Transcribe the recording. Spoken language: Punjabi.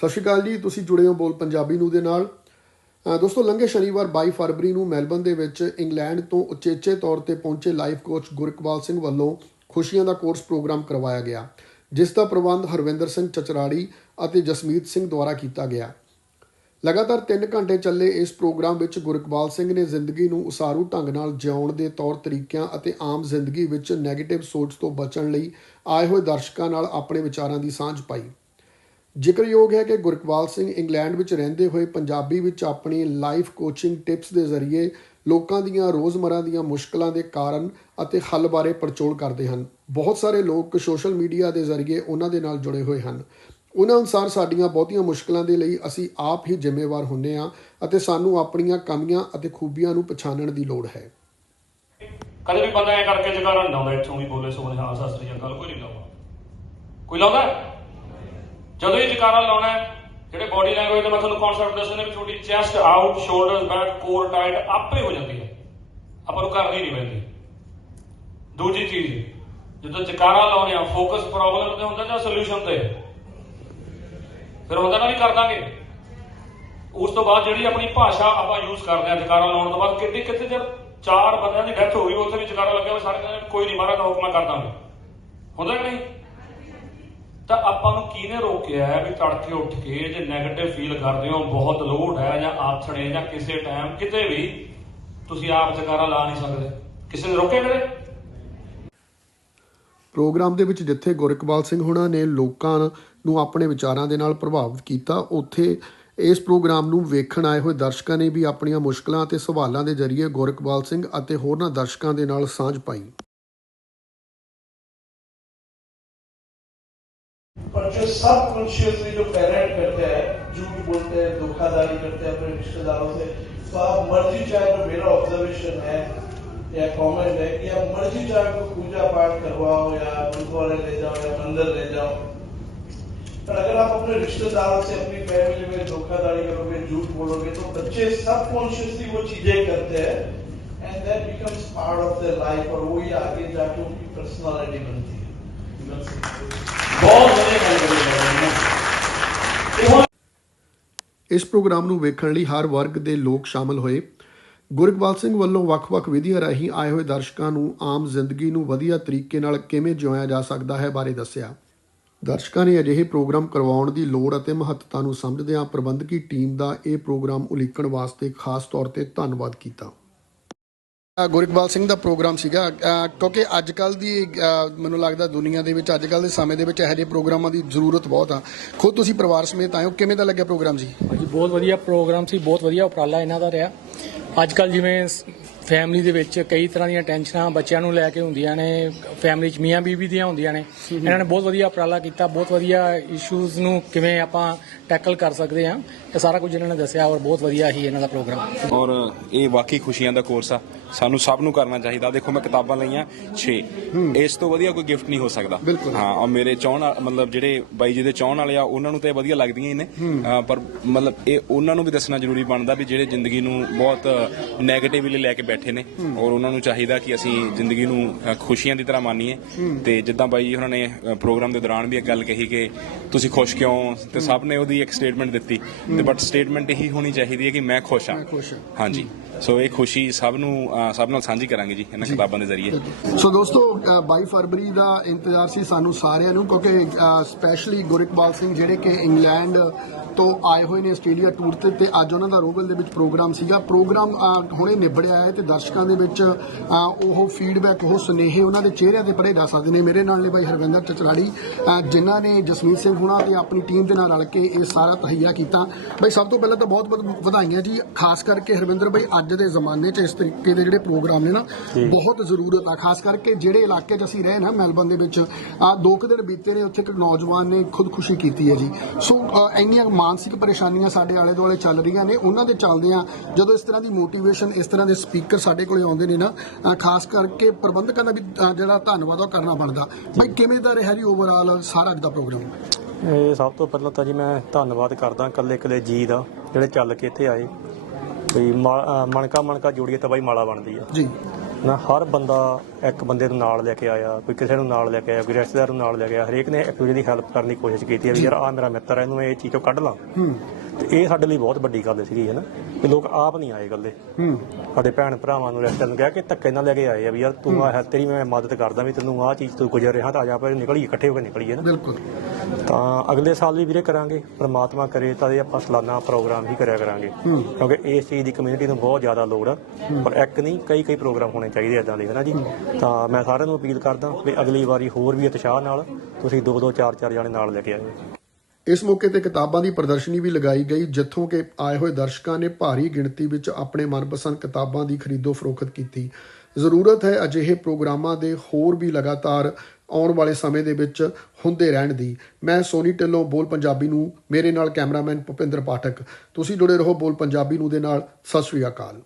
ਸਤਿ ਸ਼੍ਰੀ ਅਕਾਲ ਜੀ, ਤੁਸੀਂ ਜੁੜੇ ਹੋ ਬੋਲ ਪੰਜਾਬੀ ਨੂੰ ਦੇ ਨਾਲ। ਦੋਸਤੋ, ਲੰਘੇ ਸ਼ਨੀਵਾਰ 22 ਫਰਵਰੀ ਨੂੰ ਮੈਲਬਨ ਦੇ ਵਿੱਚ ਇੰਗਲੈਂਡ ਤੋਂ ਉਚੇਚੇ ਤੌਰ ਤੇ ਪਹੁੰਚੇ ਲਾਈਫ ਕੋਚ ਗੁਰਕਵਾਲ ਸਿੰਘ ਵੱਲੋਂ ਖੁਸ਼ੀਆਂ ਦਾ ਕੋਰਸ ਪ੍ਰੋਗਰਾਮ ਕਰਵਾਇਆ ਗਿਆ, ਜਿਸ ਦਾ ਪ੍ਰਬੰਧ ਹਰਵਿੰਦਰ ਸਿੰਘ ਚਚਰਾੜੀ ਅਤੇ ਜਸਮੀਤ ਸਿੰਘ ਦੁਆਰਾ ਕੀਤਾ ਗਿਆ। ਲਗਾਤਾਰ 3 ਘੰਟੇ ਚੱਲੇ ਇਸ ਪ੍ਰੋਗਰਾਮ ਵਿੱਚ ਗੁਰਕਬਾਲ ਸਿੰਘ ਨੇ ਜ਼ਿੰਦਗੀ ਨੂੰ ਉਸਾਰੂ ਢੰਗ ਨਾਲ ਜਿਉਣ ਦੇ ਤੌਰ ਤਰੀਕਿਆਂ ਅਤੇ ਆਮ ਜ਼ਿੰਦਗੀ ਵਿੱਚ ਨੈਗੇਟਿਵ ਸੋਚ ਤੋਂ ਬਚਣ ਲਈ ਆਏ ਹੋਏ ਦਰਸ਼ਕਾਂ ਨਾਲ ਆਪਣੇ ਵਿਚਾਰਾਂ ਦੀ ਸਾਂਝ ਪਾਈ। ਜ਼ਿਕਰਯੋਗ ਹੈ ਕਿ ਗੁਰਕਵਾਲ ਸਿੰਘ ਇੰਗਲੈਂਡ ਵਿੱਚ ਰਹਿੰਦੇ ਹੋਏ ਪੰਜਾਬੀ ਵਿੱਚ ਆਪਣੀ ਲਾਈਫ ਕੋਚਿੰਗ ਟਿਪਸ ਦੇ ਜ਼ਰੀਏ ਲੋਕਾਂ ਦੀਆਂ ਰੋਜ਼ਮਰਾਂ ਦੀਆਂ ਮੁਸ਼ਕਲਾਂ ਦੇ ਕਾਰਨ ਅਤੇ ਹੱਲ ਬਾਰੇ ਪੜਚੋਲ ਕਰਦੇ ਹਨ। ਬਹੁਤ ਸਾਰੇ ਲੋਕ ਸੋਸ਼ਲ ਮੀਡੀਆ ਦੇ ਜ਼ਰੀਏ ਉਹਨਾਂ ਦੇ ਨਾਲ ਜੁੜੇ ਹੋਏ ਹਨ। ਉਹਨਾਂ ਅਨੁਸਾਰ ਸਾਡੀਆਂ ਬਹੁਤੀਆਂ ਮੁਸ਼ਕਲਾਂ ਦੇ ਲਈ ਅਸੀਂ ਆਪ ਹੀ ਜ਼ਿੰਮੇਵਾਰ ਹੁੰਦੇ ਹਾਂ ਅਤੇ ਸਾਨੂੰ ਆਪਣੀਆਂ ਕਮੀਆਂ ਅਤੇ ਖੂਬੀਆਂ ਨੂੰ ਪਛਾਣਨ ਦੀ ਲੋੜ ਹੈ। ਕਦੇ ਵੀ ਬੰਦਾ ਐ ਕਰਕੇ ਜਗਾਰਾ ਲਾਉਂਦਾ ਇੱਥੋਂ ਵੀ ਬੋਲੇ ਸੋਨੇ ਹਾਂ, ਸਤਿ ਅਕਾਲ, ਕੋਈ ਨਹੀਂ ਲਾਉਂਦਾ। ਕੋਈ ਲਾਉਂਦਾ? ਜਦੋਂ ਹੀ ਜਗਾਰਾ ਲਾਉਣਾ ਹੈ, ਜਿਹੜੇ ਬਾਡੀ ਲੈਂਗੁਏਜ ਦਾ ਮੈਂ ਤੁਹਾਨੂੰ ਕਨਸੈਪਟ ਦੱਸਣੇ ਵੀ ਤੁਹਾਡੀ chest out shoulders back core tight ਆਪੇ ਹੋ ਜਾਂਦੀ ਹੈ। ਆਪਾਂ ਨੂੰ ਕਰਨੀ ਨਹੀਂ ਪੈਂਦੀ। ਦੂਜੀ ਚੀਜ਼ ਜਦੋਂ ਜਗਾਰਾ ਲਾਉਣੇ ਆ ਫੋਕਸ ਪ੍ਰੋਬਲਮ ਤੇ ਹੁੰਦਾ ਜਾਂ ਸੋਲੂਸ਼ਨ ਤੇ? ਫਿਰ ਹੁੰਦਾ ਨਾ ਵੀ ਕਰ ਦਾਂਗੇ। ਉਸ ਤੋਂ ਬਾਅਦ ਜਿਹੜੀ ਆਪਣੀ ਭਾਸ਼ਾ ਆਪਾਂ ਯੂਜ਼ ਕਰਦੇ ਆ ਜਕਾਰਾ ਲਾਉਣ ਤੋਂ ਬਾਅਦ ਕਿੱਡੀ ਕਿਤੇ ਜਦ ਚਾਰ ਬੰਦਿਆਂ ਦੀ ਡੈਥ ਹੋ ਗਈ ਉੱਥੇ ਵੀ ਜਕਾਰਾ ਲੱਗਿਆ ਸਾਰੇ ਕਹਿੰਦੇ ਕੋਈ ਨਹੀਂ ਮਹਾਰਾਜ ਦਾ ਹੁਕਮ ਕਰ ਦਾਂਗੇ। ਹੁੰਦਾ ਕਿ ਨਹੀਂ? ਤਾਂ ਆਪਾਂ ਨੂੰ ਕਿਹਨੇ ਰੋਕਿਆ ਹੈ ਵੀ ਤੜਕੇ ਉੱਠ ਕੇ ਜੇ 네ਗੇਟਿਵ ਫੀਲ ਕਰਦੇ ਹੋ, ਬਹੁਤ ਲੋਡ ਹੈ ਜਾਂ ਆਥਣੇ ਜਾਂ ਕਿਸੇ ਟਾਈਮ ਕਿਤੇ ਵੀ, ਤੁਸੀਂ ਆਪ ਜਕਾਰਾ ਲਾ ਨਹੀਂ ਸਕਦੇ। ਕਿਸੇ ਨੇ ਰੋਕਿਆ ਕਦੇ? ਪ੍ਰੋਗਰਾਮ ਦੇ ਵਿੱਚ ਜਿੱਥੇ ਗੁਰਕਵਾਲ ਸਿੰਘ ਹੁਣਾਂ ਨੇ ਲੋਕਾਂ ਨੂੰ ਆਪਣੇ ਵਿਚਾਰਾਂ ਦੇ ਨਾਲ ਪ੍ਰਭਾਵਿਤ ਕੀਤਾ, ਉੱਥੇ ਇਸ ਪ੍ਰੋਗਰਾਮ ਨੂੰ ਵੇਖਣ ਆਏ ਹੋਏ ਦਰਸ਼ਕਾਂ ਨੇ ਵੀ ਆਪਣੀਆਂ ਮੁਸ਼ਕਲਾਂ ਅਤੇ ਸਵਾਲਾਂ ਦੇ ਜ਼ਰੀਏ ਗੁਰਕਵਾਲ ਸਿੰਘ ਅਤੇ ਹੋਰਨਾਂ ਦਰਸ਼ਕਾਂ ਦੇ ਨਾਲ ਸਾਂਝ ਪਾਈ। जो सबकॉन्शियसली जो पेरेंट करते हैं, झूठ बोलते हैं, धोखाधड़ी करते हैं, अपने रिश्तेदारों से तो आप मर्ज़ी चाहे तो मेरा ऑब्जर्वेशन है, या कमेंट है कि आप मर्ज़ी चाहे तो पूजा पाठ करवाओ, या गुरुद्वारे ले जाओ, या मंदिर ले जाओ। पर अगर आप अपने रिश्तेदारों से, अपनी फैमिली में धोखाधड़ी करोगे, झूठ बोलोगे तो बच्चे सबकॉन्शियसली वो चीज़ें करते हैं and that becomes part of their life और वही आगे जाके उनकी पर्सनालिटी बनती है। ਬਹੁਤ ਵਧੀਆ ਗੱਲ ਕਰੀ ਜਾਂਦੇ ਇਸ ਪ੍ਰੋਗਰਾਮ ਨੂੰ ਵੇਖਣ ਲਈ ਹਰ ਵਰਗ ਦੇ ਲੋਕ ਸ਼ਾਮਲ ਹੋਏ। ਗੁਰਕਵਾਲ ਸਿੰਘ ਵੱਲੋਂ ਵੱਖ-ਵੱਖ ਵਿਧੀਆਂ ਰਾਹੀਂ ਆਏ ਹੋਏ ਦਰਸ਼ਕਾਂ ਨੂੰ ਆਮ ਜ਼ਿੰਦਗੀ ਨੂੰ ਵਧੀਆ ਤਰੀਕੇ ਨਾਲ ਕਿਵੇਂ ਜਿਉਇਆ ਜਾ ਸਕਦਾ ਹੈ ਬਾਰੇ ਦੱਸਿਆ। ਦਰਸ਼ਕਾਂ ਨੇ ਅਜਿਹੇ ਪ੍ਰੋਗਰਾਮ ਕਰਵਾਉਣ ਦੀ ਲੋੜ ਅਤੇ ਮਹੱਤਤਾ ਨੂੰ ਸਮਝਦਿਆਂ ਪ੍ਰਬੰਧਕੀ ਟੀਮ ਦਾ ਇਹ ਪ੍ਰੋਗਰਾਮ ਉਲੀਕਣ ਵਾਸਤੇ ਖਾਸ ਤੌਰ ਤੇ ਧੰਨਵਾਦ ਕੀਤਾ। ਗੁਰਕਵਾਲ ਸਿੰਘ ਦਾ ਪ੍ਰੋਗਰਾਮ ਸੀਗਾ। ਅਹ ਕਿਉਂਕਿ ਅੱਜ ਕੱਲ ਦੀ, ਅਹ ਮੈਨੂੰ ਲੱਗਦਾ ਦੁਨੀਆ ਦੇ ਵਿੱਚ ਅੱਜ ਕੱਲ ਦੇ ਸਮੇਂ ਦੇ ਵਿੱਚ ਇਹੋ ਜਿਹੇ ਪ੍ਰੋਗਰਾਮਾਂ ਦੀ ਜ਼ਰੂਰਤ ਬਹੁਤ ਆ। ਖੁਦ ਤੁਸੀਂ ਪਰਿਵਾਰ ਸਮੇਤ ਆਏ ਹੋ, ਕਿਵੇਂ ਦਾ ਲੱਗਿਆ ਪ੍ਰੋਗਰਾਮ ਜੀ? ਹਾਂਜੀ, ਬਹੁਤ ਵਧੀਆ ਪ੍ਰੋਗਰਾਮ ਸੀ, ਬਹੁਤ ਵਧੀਆ ਉਪਰਾਲਾ ਇਹਨਾਂ ਦਾ ਰਿਹਾ। ਅੱਜ ਕੱਲ ਜਿਵੇਂ ਫੈਮਿਲੀ ਦੇ ਵਿੱਚ ਕਈ ਤਰ੍ਹਾਂ ਦੀਆਂ ਟੈਨਸ਼ਨਾਂ ਬੱਚਿਆਂ ਨੂੰ ਲੈ ਕੇ ਹੁੰਦੀਆਂ ਨੇ ਫੈਮਿਲੀ 'ਚ ਮੀਆਂ ਬੀਵੀ ਦੀਆਂ ਹੁੰਦੀਆਂ ਨੇ। ਇਹਨਾਂ ਨੇ ਬਹੁਤ ਵਧੀਆ ਉਪਰਾਲਾ ਕੀਤਾ ਬਹੁਤ ਵਧੀਆ ਇਸ਼ੂਜ਼ ਨੂੰ ਕਿਵੇਂ ਆਪਾਂ ਟੈਕਲ ਕਰ ਸਕਦੇ ਹਾਂ। ਇਹ ਸਾਰਾ ਕੁਝ ਇਹਨਾਂ ਨੇ ਦੱਸਿਆ ਔਰ ਬਹੁਤ ਵਧੀਆ ਹੀ ਇਹਨਾਂ ਦਾ ਪ੍ਰੋਗਰਾਮ ਔਰ ਇਹ ਵਾਕਈ ਖੁਸ਼ੀਆਂ ਦਾ ਕੋਰਸ ਆ। ਸਾਨੂੰ ਸਭ ਨੂੰ ਕਰਨਾ ਚਾਹੀਦਾ। ਦੇਖੋ ਮੈਂ ਕਿਤਾਬਾਂ ਲਈਆਂ 6 ਇਸ ਤੋਂ ਵਧੀਆ ਕੋਈ ਗਿਫਟ ਨਹੀਂ ਹੋ ਸਕਦਾ। ਬਿਲਕੁਲ। ਹਾਂ ਔਰ ਮੇਰੇ ਚਾਹਣ ਮਤਲਬ ਜਿਹੜੇ ਬਾਈ ਜੀ ਦੇ ਚਾਹਣ ਵਾਲੇ ਆ ਉਹਨਾਂ ਨੂੰ ਤਾਂ ਇਹ ਵਧੀਆ ਲੱਗਦੀਆਂ ਹੀ ਨੇ। ਪਰ ਮਤਲਬ ਇਹ ਉਹਨਾਂ ਨੂੰ ਵੀ ਦੱਸਣਾ ਜ਼ਰੂਰੀ ਬਣਦਾ ਵੀ ਜਿਹੜੇ ਜ਼ਿੰਦਗੀ ਨੂੰ ਬਹੁਤ 네ਗੇਟਿਵਲੀ ਲੈ ਕੇ ਬੈਠੇ ਨੇ। ਔਰ ਉਹਨਾਂ ਨੂੰ ਚਾਹੀਦਾ ਕਿ ਅਸੀਂ ਜ਼ਿੰਦਗੀ ਨੂੰ ਖੁਸ਼ੀਆਂ ਦੀ ਤਰ੍ਹਾਂ ਮਾਨੀਏ। ਤੇ ਜਿੱਦਾਂ ਬਾਈ ਜੀ ਉਹਨਾਂ ਨੇ ਪ੍ਰੋਗਰਾਮ ਦੇ ਦੌਰਾਨ ਵੀ ਇੱਕ ਗੱਲ ਕਹੀ ਕਿ ਤੁਸੀਂ ਖੁਸ਼ ਕਿਉਂ? ਤੇ ਸਭ ਨੇ ਉਹਦੀ ਇੱਕ ਸਟੇਟਮੈਂਟ ਦਿੱਤੀ। ਤੇ ਬਟ ਸਟੇਟਮੈਂਟ ਇਹੀ ਹੋਣੀ ਚਾਹੀਦੀ ਹੈ ਕਿ ਮੈਂ ਖੁਸ਼ ਹਾਂ। ਹਾਂਜੀ। ਸੋ ਇਹ ਖੁਸ਼ੀ ਸਭ ਨੂੰ ਸਭ ਨਾਲ ਸਾਂਝੀ ਕਰਾਂਗੇ ਜੀ ਇਹਨਾਂ ਕਿਤਾਬਾਂ ਦੇ ਜ਼ਰੀਏ। ਸੋ ਦੋਸਤੋ ਅ, 22 ਫਰਵਰੀ ਦਾ ਇੰਤਜ਼ਾਰ ਸੀ ਸਾਨੂੰ ਸਾਰਿਆਂ ਨੂੰ ਕਿਉਂਕਿ ਸਪੈਸ਼ਲੀ ਗੁਰਿਕਬਾਲ ਸਿੰਘ ਜਿਹੜੇ ਕਿ ਇੰਗਲੈਂਡ ਤੋਂ ਆਏ ਹੋਏ ਨੇ ਆਸਟ੍ਰੇਲੀਆ ਟੂਰ ਤੇ ਤੇ ਅੱਜ ਉਹਨਾਂ ਦਾ ਰੋਵਲ ਦੇ ਵਿੱਚ ਪ੍ਰੋਗਰਾਮ ਸੀਗਾ। ਪ੍ਰੋਗਰਾਮ ਹੁਣੇ ਨਿਬੜਿਆ ਹੈ ਤੇ ਦਰਸ਼ਕਾਂ ਦੇ ਵਿੱਚ ਉਹ ਫੀਡਬੈਕ ਉਹ ਸੁਨੇਹੇ ਉਹਨਾਂ ਦੇ ਚਿਹਰਿਆਂ ਤੇ ਪੜ੍ਹੇ ਜਾ ਸਕਦੇ ਨੇ। ਮੇਰੇ ਨਾਲ ਨੇ ਭਾਈ ਹਰਵਿੰਦਰ ਚਚਰਾੜੀ ਜਿਨ੍ਹਾਂ ਨੇ ਜਸਮੀਤ ਸਿੰਘ ਹੁਣਾਂ ਤੇ ਆਪਣੀ ਟੀਮ ਦੇ ਨਾਲ ਰਲ ਕੇ ਇਹ ਸਾਰਾ ਤਹਈਆ ਕੀਤਾ। ਭਾਈ ਸਭ ਤੋਂ ਪਹਿਲਾਂ ਤਾਂ ਬਹੁਤ ਬਹੁਤ ਵਧਾਈਆਂ ਜੀ। ਖਾਸ ਕਰਕੇ ਹਰਵਿੰਦਰ ਭਾਈ ਅੱਜ ਦੇ ਜ਼ਮਾਨੇ 'ਚ ਇਸ ਤਰੀਕੇ ਦੇ ਜਿਹੜੇ ਪ੍ਰੋਗਰਾਮ ਨੇ ਨਾ ਬਹੁਤ ਜ਼ਰੂਰਤ ਆ ਖਾਸ ਕਰਕੇ ਜਿਹੜੇ ਇਲਾਕੇ 'ਚ ਅਸੀਂ ਰਹੇ ਨਾ ਮੈਲਬਨ ਦੇ ਵਿੱਚ ਆ ਦੋ ਕੁ ਦਿਨ ਬੀਤੇ ਨੇ ਉੱਥੇ ਇੱਕ ਨੌਜਵਾਨ ਨੇ ਖੁਦਕੁਸ਼ੀ ਕੀਤੀ ਹੈ ਜੀ। ਸੋ ਇੰਨੀਆਂ ਮਾਨਸਿਕ ਪਰੇਸ਼ਾਨੀਆਂ ਸਾਡੇ ਆਲੇ ਦੁਆਲੇ ਚੱਲ ਰਹੀਆਂ ਨੇ ਉਹਨਾਂ ਦੇ ਚੱਲਦੇ ਆ ਜਦੋਂ ਇਸ ਤਰ੍ਹਾਂ ਦੀ ਮੋਟੀਵੇਸ਼ਨ ਇਸ ਤਰ੍ਹਾਂ ਦੇ ਸਪੀਕਰ ਸਾਡੇ ਕੋਲੇ ਆਉਂਦੇ ਨੇ ਨਾ ਖਾਸ ਕਰਕੇ ਪ੍ਰਬੰਧਕਾਂ ਦਾ ਵੀ ਜਿਹੜਾ ਧੰਨਵਾਦ ਉਹ ਕਰਨਾ ਬਣਦਾ। ਭਾਈ ਕਿਵੇਂ ਦਾ ਰਿਹਾ ਜੀ ਓਵਰਆਲ ਸਾਰਾ ਅੱਜ ਦਾ ਪ੍ਰੋਗਰਾਮ ਇਹ ਸਭ ਤੋਂ ਪਹਿਲਾਂ ਤਾਂ ਜੀ ਮੈਂ ਧੰਨਵਾਦ ਕਰਦਾ ਕੱਲੇ ਕੱਲੇ ਜੀ ਦਾ ਜਿਹੜੇ ਚੱਲ ਕੇ ਇੱਥੇ ਆਏ। ਵੀ ਮਣਕਾ ਮਣਕਾ ਜੋੜੀਏ ਤਾਂ ਬਾਈ ਮਾਲਾ ਬਣਦੀ ਆ। ਜੀ। ਨਾ ਹਰ ਬੰਦਾ ਇੱਕ ਬੰਦੇ ਨੂੰ ਨਾਲ ਲੈ ਕੇ ਆਇਆ ਕੋਈ ਕਿਸੇ ਨੂੰ ਨਾਲ ਲੈ ਕੇ ਆਇਆ ਕੋਈ ਰਿਸ਼ਤੇਦਾਰ ਨੂੰ ਨਾਲ ਲੈ ਕੇ ਆਇਆ ਹਰੇਕ ਨੇ ਇੱਕ ਦੂਜੇ ਦੀ ਹੈਲਪ ਕਰਨ ਦੀ ਕੋਸ਼ਿਸ਼ ਕੀਤੀ ਹੈ ਵੀ ਯਾਰ ਆ ਮੇਰਾ ਮਿੱਤਰ ਹੈ ਇਹਨੂੰ ਇਹ ਚੀਜ਼ ਤੋਂ ਕੱਢ ਲਾਂ। ਤੇ ਇਹ ਸਾਡੇ ਲਈ ਬਹੁਤ ਵੱਡੀ ਗੱਲ ਸੀਗੀ ਹੈ ਨਾ? ਕਿ ਲੋਕ ਆਪ ਨਹੀਂ ਆਏ ਗੱਲੇ ਸਾਡੇ ਭੈਣ ਭਰਾਵਾਂ ਨੂੰ ਰਿਸ਼ਤੇਦਾਰ ਨੂੰ ਕਿਹਾ ਕਿ ਧੱਕੇ ਨਾਲ ਲੈ ਕੇ ਆਏ ਆ ਵੀ ਯਾਰ ਤੂੰ ਆ ਤੇਰੀ ਮੈਂ ਮਦਦ ਕਰਦਾ ਵੀ ਤੈਨੂੰ ਆਹ ਚੀਜ਼ ਤੋਂ ਗੁਜ਼ਰ ਰਿਹਾ ਤਾਂ ਆ ਜਾ ਆਪਾਂ ਨਿਕਲੀਏ ਇਕੱਠੇ ਹੋ ਕੇ ਨਿਕਲੀਏ ਨਾ। ਬਿਲਕੁਲ। ਤਾਂ ਅਗਲੇ ਸਾਲ ਵੀ ਵੀਰੇ ਕਰਾਂਗੇ ਪ੍ਰਮਾਤਮਾ ਕਰੇ ਤਾਂ ਇਹ ਆਪਾਂ ਸਾਲਾਨਾ ਪ੍ਰੋਗਰਾਮ ਹੀ ਕਰਿਆ ਕਰਾਂਗੇ। ਕਿਉਂਕਿ ਇਸ ਚੀਜ਼ ਦੀ ਕਮਿਊਨਿਟੀ ਨੂੰ ਬਹੁਤ ਜ਼ਿਆਦਾ ਲੋੜ ਆ ਪਰ ਇੱਕ ਨਹੀਂ ਕਈ ਕਈ ਪ੍ਰੋਗਰਾਮ ਹੋਣੇ ਚਾਹੀਦੇ ਇਦਾਂ ਦੇ ਹਨਾ ਜੀ? ਤਾਂ ਮੈਂ ਸਾਰਿਆਂ ਨੂੰ ਅਪੀਲ ਕਰਦਾ ਵੀ ਅਗਲੀ ਵਾਰੀ ਹੋਰ ਵੀ ਉਤਸ਼ਾਹ ਨਾਲ ਤੁਸੀਂ ਦੋ ਦੋ ਚਾਰ ਚਾਰ ਜਾਣੇ ਨਾਲ ਲੈ ਕੇ ਆਇਓ। ਇਸ ਮੌਕੇ ਤੇ ਕਿਤਾਬਾਂ ਦੀ ਪ੍ਰਦਰਸ਼ਨੀ ਵੀ ਲਗਾਈ ਗਈ, ਜਿੱਥੋਂ ਕਿ ਆਏ ਹੋਏ ਦਰਸ਼ਕਾਂ ਨੇ ਭਾਰੀ ਗਿਣਤੀ ਵਿੱਚ ਆਪਣੇ ਮਨਪਸੰਦ ਕਿਤਾਬਾਂ ਦੀ ਖਰੀਦੋ ਫਰੋਖਤ ਕੀਤੀ। ਜ਼ਰੂਰਤ ਹੈ ਅਜਿਹੇ ਪ੍ਰੋਗਰਾਮਾਂ ਦੇ ਹੋਰ ਵੀ ਲਗਾਤਾਰ ਆਉਣ ਵਾਲੇ ਸਮੇਂ ਦੇ ਵਿੱਚ ਹੁੰਦੇ ਰਹਿਣ ਦੀ। ਮੈਂ ਸੋਨੀ ਢਿੱਲੋਂ, ਬੋਲ ਪੰਜਾਬੀ ਨੂੰ, ਮੇਰੇ ਨਾਲ ਕੈਮਰਾਮੈਨ ਭੁਪਿੰਦਰ ਪਾਠਕ। ਤੁਸੀਂ ਜੁੜੇ ਰਹੋ ਬੋਲ ਪੰਜਾਬੀ ਨੂੰ ਦੇ ਨਾਲ। ਸਤਿ ਸ੍ਰੀ ਅਕਾਲ।